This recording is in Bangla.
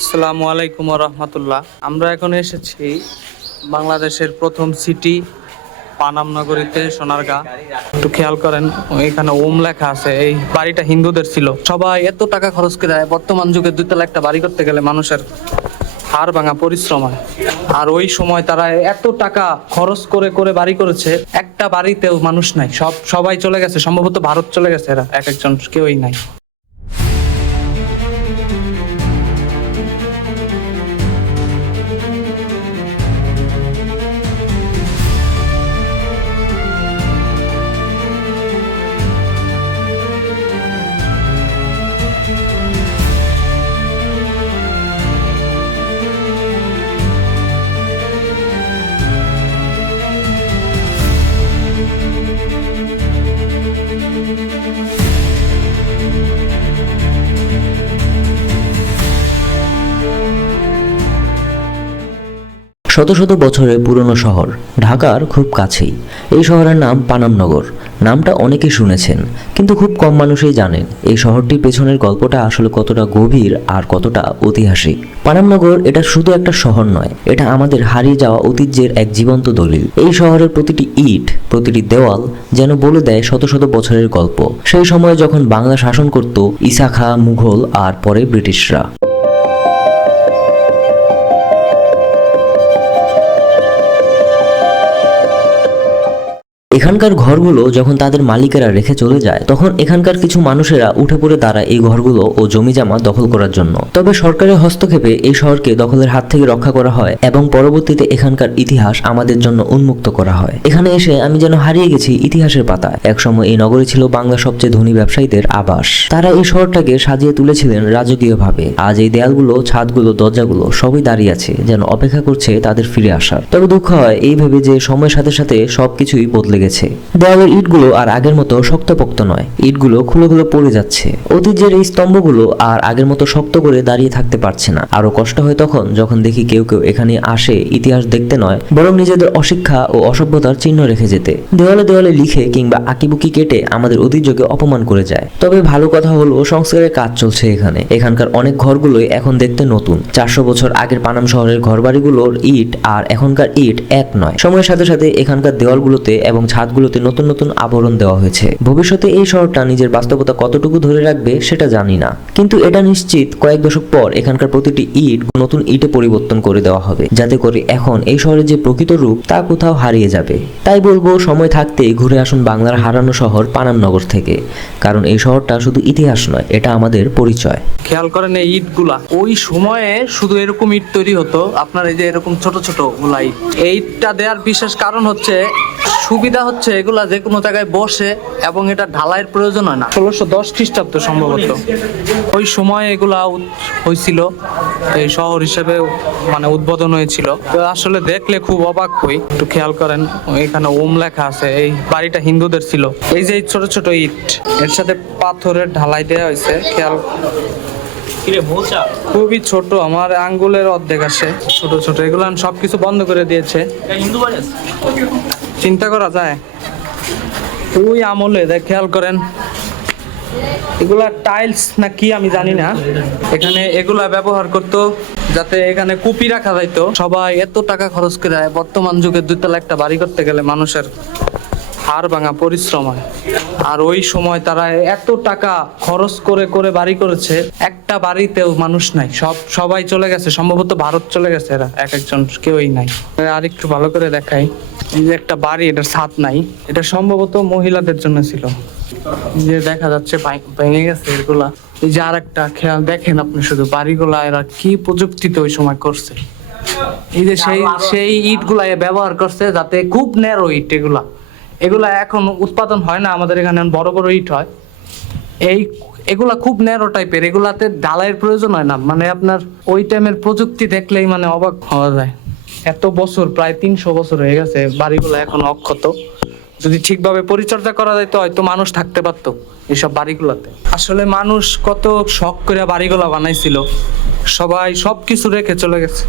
আসসালামু আলাইকুম রহমতুল্লাহ আমরা এখন এসেছি বাংলাদেশের প্রথম সিটি পানাম নগরীতে, সোনারগাঁ। একটু খেয়াল করেন, এখানে ওম লেখা আছে, এই বাড়িটা হিন্দুদের ছিল। সবাই এত টাকা খরচ করে দেয় বর্তমান যুগে দুতলা একটা বাড়ি করতে গেলে মানুষের হাড় ভাঙা পরিশ্রম হয়। আর ওই সময় তারা এত টাকা খরচ করে করে বাড়ি করেছে, একটা বাড়িতেও মানুষ নাই। সব, সবাই চলে গেছে, সম্ভবত ভারত চলে গেছে এরা, এক একজন কেউই নাই। শত শত বছরের পুরনো শহর, ঢাকার খুব কাছেই। এই শহরের নাম পানামনগর নামটা অনেকেই শুনেছেন, কিন্তু খুব কম মানুষই জানেন এই শহরটির পেছনের গল্পটা আসলে কতটা গভীর আর কতটা ঐতিহাসিক। পানামনগর এটা শুধু একটা শহর নয়, এটা আমাদের হারিয়ে যাওয়া ঐতিহ্যের এক জীবন্ত দলিল। এই শহরের প্রতিটি ইট, প্রতিটি দেওয়াল যেন বলে দেয় শত শত বছরের গল্প। সেই সময়ে যখন বাংলা শাসন করত, ইসাখা, মুঘল আর পরে ব্রিটিশরা। এখানকার ঘরগুলো যখন তাদের মালিকেরা রেখে চলে যায়, তখন এখানকার কিছু মানুষেরা উঠে পড়ে দাঁড়ায় এই ঘরগুলো ও জমি জামা দখল করার জন্য। তবে সরকারের হস্তক্ষেপে এই শহরকে দখলের হাত থেকে রক্ষা করা হয় এবং পরবর্তীতে এখানকার ইতিহাস আমাদের জন্য উন্মুক্ত করা হয়। এখানে এসে আমি যেন হারিয়ে গেছি ইতিহাসের পাতায় একসময় এই নগরী ছিল বাংলা সবচেয়ে ধনী ব্যবসায়ীদের আবাস। তারা এই শহরটাকে সাজিয়ে তুলেছিলেন রাজকীয়ভাবে। আজ এই দেয়ালগুলো, ছাদগুলো, দরজাগুলো সবই দাঁড়িয়ে আছে যেন অপেক্ষা করছে তাদের ফিরে আসার। তবে দুঃখ হয় এই ভেবে যে সময়ের সাথে সাথে সবকিছুই বদলে গেছে। দেওয়ালের ইটগুলো আর আগের মতো শক্তপোক্ত নয়। ইটগুলো খুলে খুলে পড়ে যাচ্ছে। ঐতিহ্যের এই স্তম্ভগুলো আর আগের মতো শক্ত করে দাঁড়িয়ে থাকতে পারছে না। আরও কষ্ট হয় তখন, যখন দেখি কেউ কেউ এখানে আসে ইতিহাস দেখতে নয়, বরং নিজেদের অশিক্ষা ও অসভ্যতার চিহ্ন রেখে যেতে। দেওয়ালে দেওয়ালে লিখে কিংবা আঁকিবুকি কেটে আমাদের ঐতিহ্যকে অপমান করে যায়। তবে ভালো কথা হলো, সংস্কারের কাজ চলছে এখানে। এখানকার অনেক ঘরগুলোই এখন দেখতে নতুন। চারশো বছর আগের পানাম শহরের ঘরবাড়িগুলোর ইট আর এখনকার ইট এক নয়। সময়ের সাথে সাথে এখানকার দেওয়ালগুলোতে এবং ছাদগুলোতে নতুন নতুন আবরণ দেওয়া হয়েছে। ভবিষ্যতে এই শহরটা নিজের বাস্তবতা কতটুকু ধরে রাখবে সেটা জানি না। কিন্তু এটা নিশ্চিত কয়েক দশক পর এখানকার প্রতিটি ইট নতুন ইটে পরিবর্তন করে দেওয়া হবে, যাতে করে এখন এই শহরের যে প্রকৃত রূপ তা কোথাও হারিয়ে যাবে। তাই বলব, সময় থাকতেই ঘুরে আসুন বাংলার হারানো শহর পানামনগর থেকে। কারণ এই শহরটা শুধু ইতিহাস নয়, এটা আমাদের পরিচয়। খেয়াল করেন এই ইটগুলা। ওই সময়ে শুধু এরকম ইট তৈরি হতো, আপনার এই যে এরকম ছোট ছোটগুলা ইট। এই ইটটা দেওয়ার বিশেষ কারণ হচ্ছে সুবিধা হচ্ছে এগুলা যে কোনো জায়গায় বসে এবং এটা ঢালাইয়ের প্রয়োজন হয় না। ষোলোশো দশ খ্রিস্টাব্দ সম্ভবত। ওই সময় এগুলা হয়েছিল এই শহর হিসেবে মানে উদ্বোধন হয়েছিল। তো আসলে দেখলে খুব অবাক হই। একটু খেয়াল করেন এখানে ওম লেখা আছে এই বাড়িটা হিন্দুদের ছিল। এই যে ছোট ছোট ইট এর সাথে পাথরের ঢালাই দেওয়া হয়েছে খেয়াল খুবই ছোট আমার আঙ্গুলের অর্ধেক আসে। ছোট ছোট এগুলো সবকিছু বন্ধ করে দিয়েছে। চিন্তা করা যায়? ওই আমলে, দেখ, খেয়াল করেন। এগুলা টাইলস না কি আমি জানি না। এখানে এগুলা ব্যবহার করতো, যাতে এখানে কুপি রাখা যাইতো। সবাই এত টাকা খরচ করে বর্তমান যুগে দুতলা একটা বাড়ি করতে গেলে মানুষের হাড় ভাঙা পরিশ্রম হয়। আর ওই সময় তারা এত টাকা খরচ করে করে বাড়ি করেছে, একটা বাড়িতেও মানুষ নাই। সব, সবাই চলে গেছে। সম্ভবত ভারত চলে গেছে এরা। এক একজন কেউই নাই। আর একটু ভালো করে দেখাই। যে একটা বাড়ি, এটার ছাদ নাই। এটা সম্ভবত মহিলাদের জন্য ছিল। যে দেখা যাচ্ছে ভেঙে গেছে এগুলা। এই যে আর একটা খেয়াল দেখেন আপনি শুধু বাড়িগুলা, এরা কি প্রযুক্তিতে ওই সময় করছে। এই যে সেই সেই ইটগুলা ব্যবহার করছে যাতে খুব ন্যারো ইট এগুলা। এগুলা এখন উৎপাদন হয় না, আমাদের এখানে বড় বড় ইট হয়। এই এগুলা খুব ন্যারো টাইপের, এগুলাতে ঢালাইয়ের প্রয়োজন হয় না। মানে আপনার ওই টাইমের প্রযুক্তি দেখলেই মানে অবাক হওয়া যায়। এত বছর, প্রায় তিনশো বছর হয়ে গেছে বাড়িগুলো এখন অক্ষত। যদি ঠিকভাবে পরিচর্যা করা যেত হয়তো মানুষ থাকতে পারতো এইসব বাড়িগুলোতে। আসলে মানুষ কত শখ করে বাড়িগুলো বানাইছিল। সবাই সবকিছু রেখে চলে গেছে।